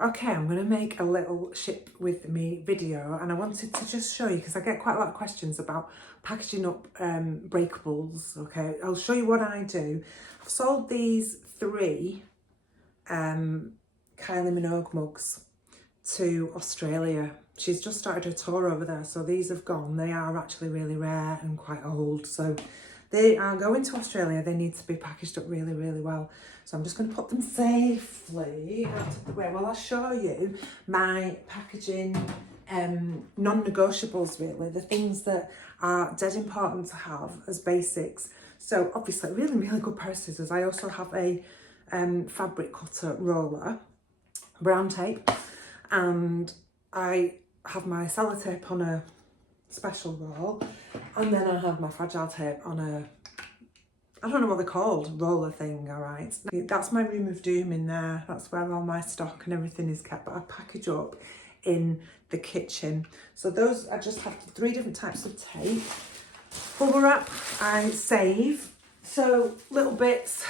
Okay, I'm going to make a little ship with me video, and I wanted to just show you, because I get quite a lot of questions about packaging up breakables. Okay, I'll show you what I do. I've sold these 3 Kylie Minogue mugs to Australia. She's just started her tour over there, so these have gone. They are actually really rare and quite old, so they are going to Australia. They need to be packaged up really, really well. So I'm just going to put them safely out of the way while I show you my packaging non-negotiables, really, the things that are dead important to have as basics. So obviously, really, really good pair of scissors. I also have a fabric cutter roller, brown tape, and I have my sellotape on a special roll, and then I have my fragile tape on a, I don't know what they're called, roller thing. All right, that's my room of doom in there. That's where all my stock and everything is kept, but I package up in the kitchen. So those, I just have 3 different types of tape. Bubble wrap I save, so little bits,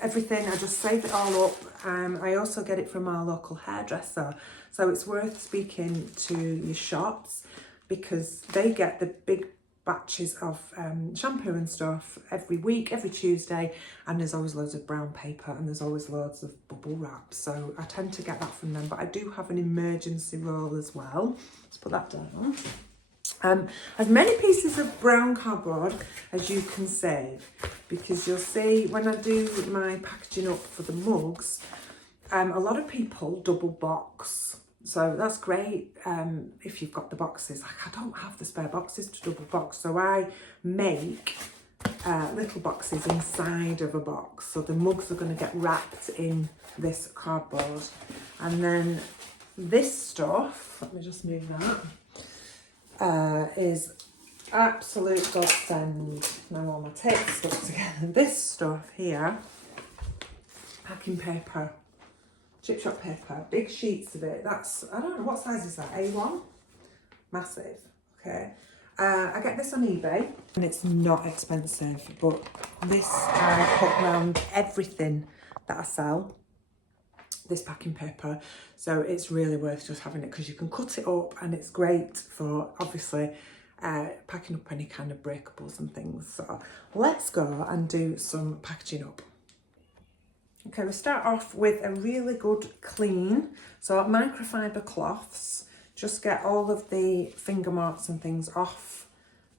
everything, I just save it all up. I also get it from our local hairdresser, so it's worth speaking to your shops, because they get the big batches of shampoo and stuff every week, every Tuesday, and there's always loads of brown paper and there's always loads of bubble wrap, so I tend to get that from them. But I do have an emergency roll as well. Let's put that down. As many pieces of brown cardboard as you can save, because you'll see when I do my packaging up for the mugs, a lot of people double box. So that's great if you've got the boxes. Like, I don't have the spare boxes to double box, so I make little boxes inside of a box. So the mugs are going to get wrapped in this cardboard. And then this stuff, let me just move that, is absolute godsend. Now all my tape's stuck together. This stuff here, packing paper, chip shop paper, big sheets of it. That's, I don't know, what size is that? A1? Massive. Okay. I get this on eBay and it's not expensive, but this I put around everything that I sell, this packing paper. So it's really worth just having it, because you can cut it up and it's great for obviously packing up any kind of breakables and things. So let's go and do some packaging up. Okay, we start off with a really good clean. So microfiber cloths, just get all of the finger marks and things off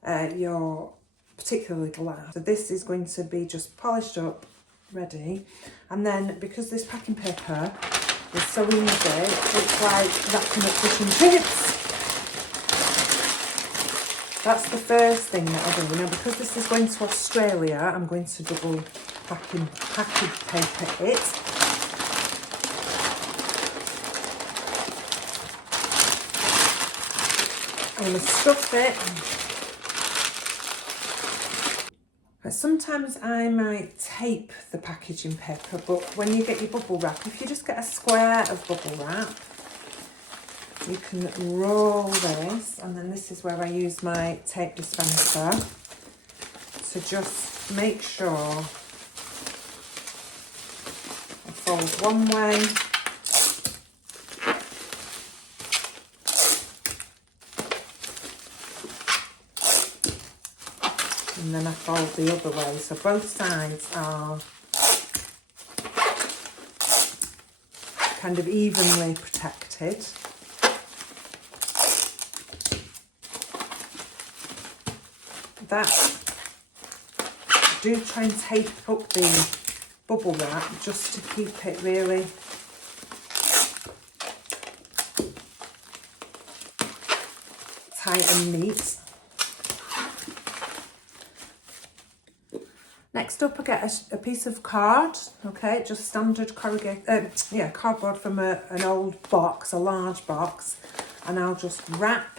your particularly glass. So this is going to be just polished up, ready. And then because this packing paper is so easy, it's like wrapping up fish and chips. That's the first thing that I do. Now, because this is going to Australia, I'm going to double package paper it. I'm going to stuff it. Sometimes I might tape the packaging paper, but when you get your bubble wrap, if you just get a square of bubble wrap, you can roll this, and then this is where I use my tape dispenser to just make sure I fold one way, and then I fold the other way, so both sides are kind of evenly protected. That, do try and tape up the bubble wrap just to keep it really tight and neat. Next up, I get a piece of card, okay, just standard corrugated, cardboard from an old box, a large box, and I'll just wrap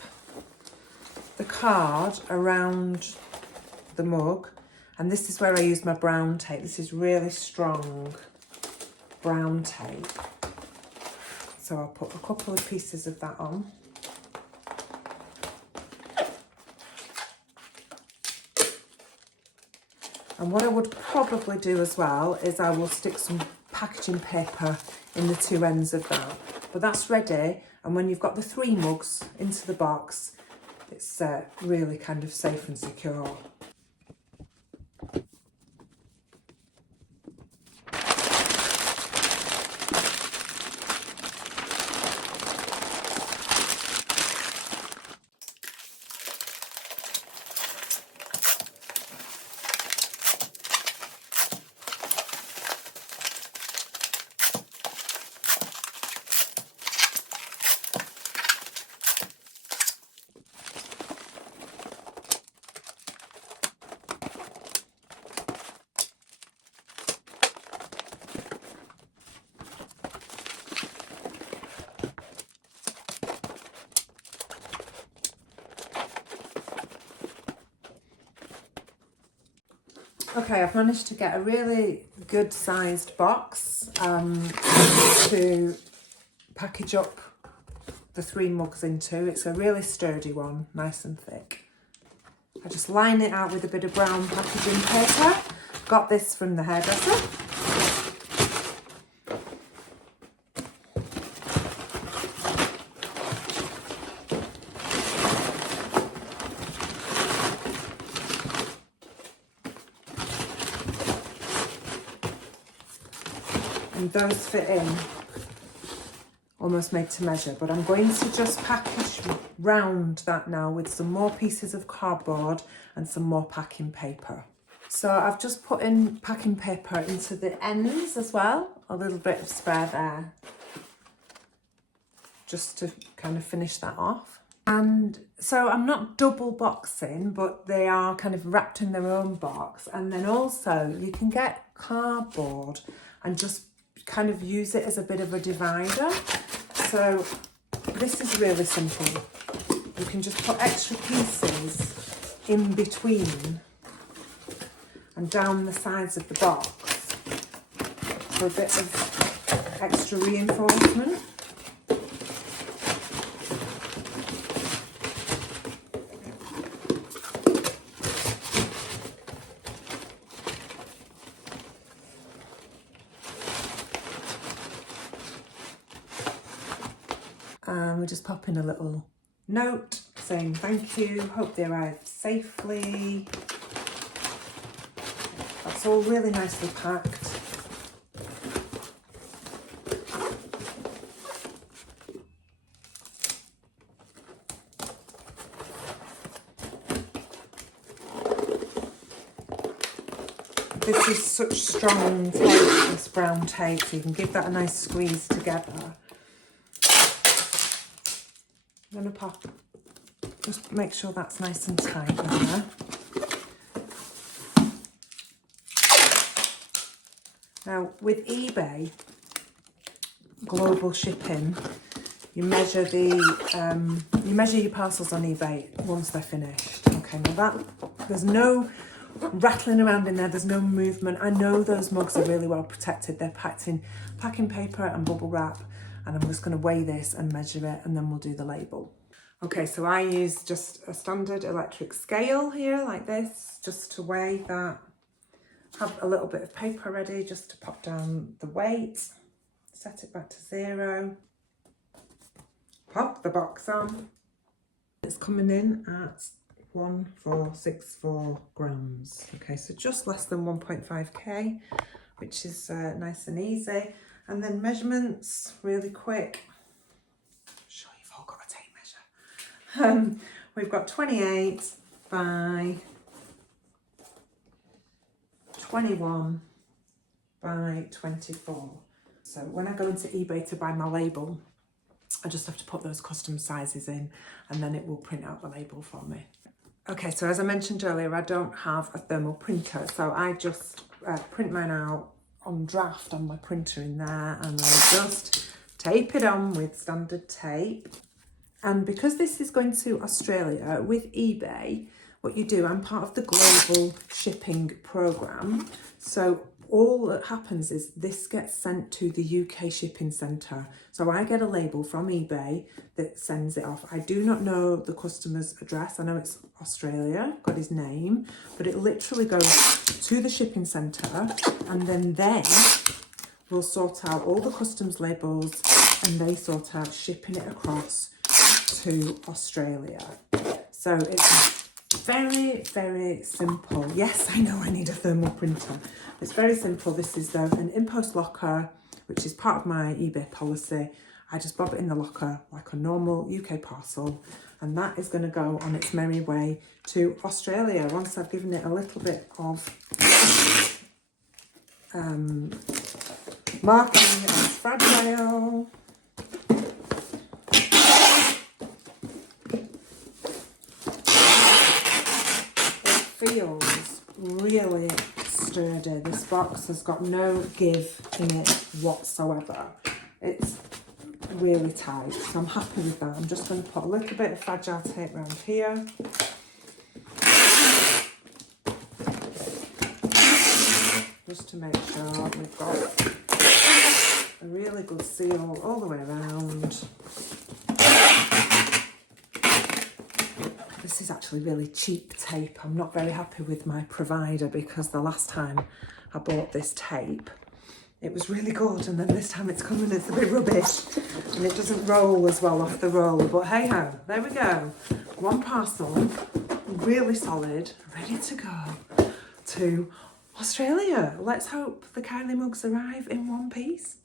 the card around the mug, and this is where I use my brown tape. This is really strong brown tape, so I'll put a couple of pieces of that on. And what I would probably do as well is I will stick some packaging paper in the 2 ends of that. But that's ready, and when you've got the 3 mugs into the box, it's really kind of safe and secure. Okay, I've managed to get a really good sized box to package up the 3 mugs into. It's a really sturdy one, nice and thick. I just line it out with a bit of brown packaging paper. Got this from the hairdresser. And those fit in almost made to measure, but I'm going to just package round that now with some more pieces of cardboard and some more packing paper. So I've just put in packing paper into the ends as well, a little bit of spare there, just to kind of finish that off. And so I'm not double boxing, but they are kind of wrapped in their own box. And then also you can get cardboard and just kind of use it as a bit of a divider. So this is really simple. You can just put extra pieces in between and down the sides of the box for a bit of extra reinforcement. And we just pop in a little note saying thank you, hope they arrived safely. That's all really nicely packed. This is such strong tape, this brown tape, so you can give that a nice squeeze together. I'm going to pop, just make sure that's nice and tight there. Now with eBay global shipping, you measure your parcels on eBay once they're finished. Okay, now that there's no rattling around in there, there's no movement. I know those mugs are really well protected. They're packed in packing paper and bubble wrap, and I'm just going to weigh this and measure it, and then we'll do the label. Okay, so I use just a standard electric scale here like this, just to weigh that. Have a little bit of paper ready just to pop down the weight, set it back to 0, pop the box on. It's coming in at 1464 grams. Okay, so just less than 1.5 k, which is nice and easy. And then measurements, really quick. I'm sure you've all got a tape measure. We've got 28 by 21 by 24. So when I go into eBay to buy my label, I just have to put those custom sizes in, and then it will print out the label for me. Okay, so as I mentioned earlier, I don't have a thermal printer, so I just print mine out on draft on my printer in there, and I just tape it on with standard tape. And because this is going to Australia with eBay, what you do, I'm part of the global shipping program, so all that happens is this gets sent to the UK shipping centre. So I get a label from eBay that sends it off. I do not know the customer's address. I know it's Australia, got his name, but it literally goes to the shipping centre, and then they will sort out all the customs labels and they sort out shipping it across to Australia. So it's very, very simple. Yes, I know I need a thermal printer. It's very simple. This is an in-post locker, which is part of my eBay policy. I just bob it in the locker like a normal UK parcel, and that is going to go on its merry way to Australia once I've given it a little bit of marking as fragile. It feels really sturdy. This box has got no give in it whatsoever. It's really tight, so I'm happy with that. I'm just going to put a little bit of fragile tape around here. Just to make sure we've got a really good seal all the way around. This is actually really cheap tape. I'm not very happy with my provider because the last time I bought this tape, it was really good, and then this time it's come and it's a bit rubbish and it doesn't roll as well off the roller. But hey ho, there we go. One parcel, really solid, ready to go to Australia. Let's hope the Kylie mugs arrive in one piece.